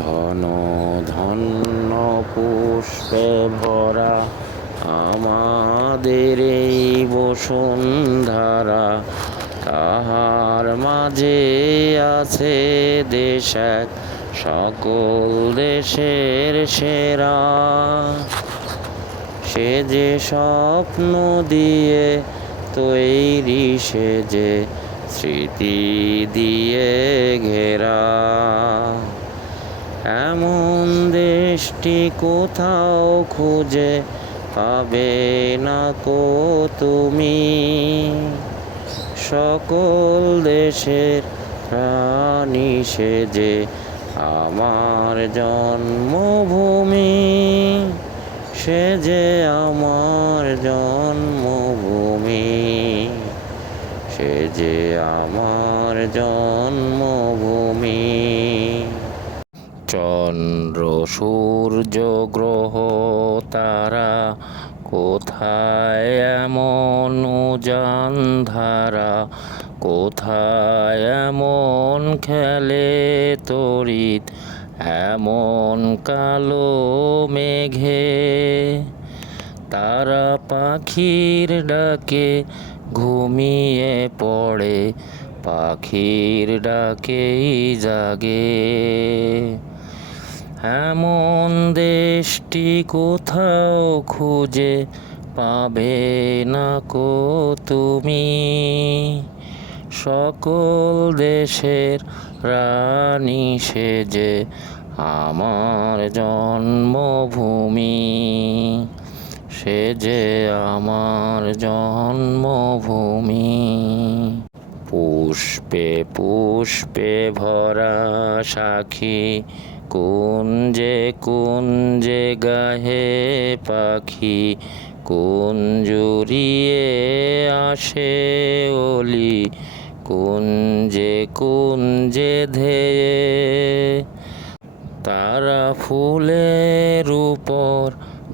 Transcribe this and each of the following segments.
ধন ধন্য পুষ্পে ভরা আমাদের এই বসুন্ধরা, তাহার মাঝে আছে দেশ এক সকল দেশের সেরা। সে যে স্বপ্ন দিয়ে তৈরি, সে যে স্মৃতি দিয়ে ঘেরা। এমন দেশটি কোথাও খুঁজে পাবে না কো তুমি। সকল দেশের প্রাণী সে যে আমার জন্মভূমি, সে যে আমার জন্মভূমি, সে যে আমার জন্মভূমি। চন্দ্র সূর্য গ্রহ তারা, কোথায় এমন উজান ধারা, কোথায় এমন খেলে তড়িৎ এমন কালো মেঘে। তারা পাখির ডাকে ঘুমিয়ে পড়ে, পাখির ডাকেই জাগে। এমন দেশটি কোথাও খুঁজে পাবে না কো তুমি। সকল দেশের রানী সে যে আমার জন্মভূমি, সে যে আমার জন্মভূমি। পুষ্পে পুষ্পে ভরা সাখী, কুঞ্জে কুঞ্জে গাহে পাখি, কুঞ্জুরিয়ে আসে ওলি, কুঞ্জে কুঞ্জে ধেয়ে। তারা ফুলের উপর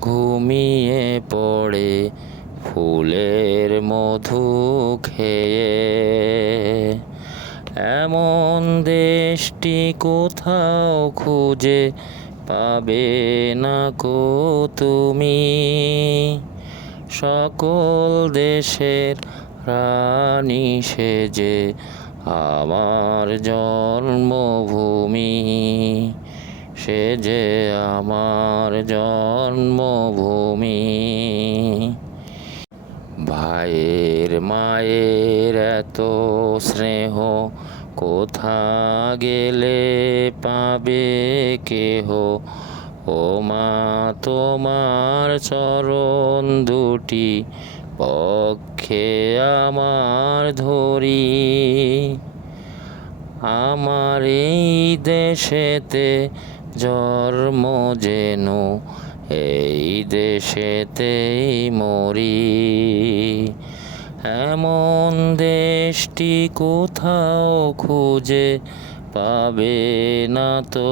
ঘুমিয়ে পড়ে, ফুলের মধু খেয়ে। এমন দেশটি কোথাও খুঁজে পাবে না কো তুমি। সকল দেশের রানী সে যে আমার জন্মভূমি, সে যে আমার জন্মভূমি। ভাইয়ের মায়ের এত স্নেহ, কোথা গেলে পাবে কেহ। ও মা তোমার চরণ দুটি পক্ষে আমার ধরি। আমার এই দেশেতে জন্ম যেন, এই দেশেতেই মরি। এমন দেশটি কোথাও খুঁজে পাবে না তো।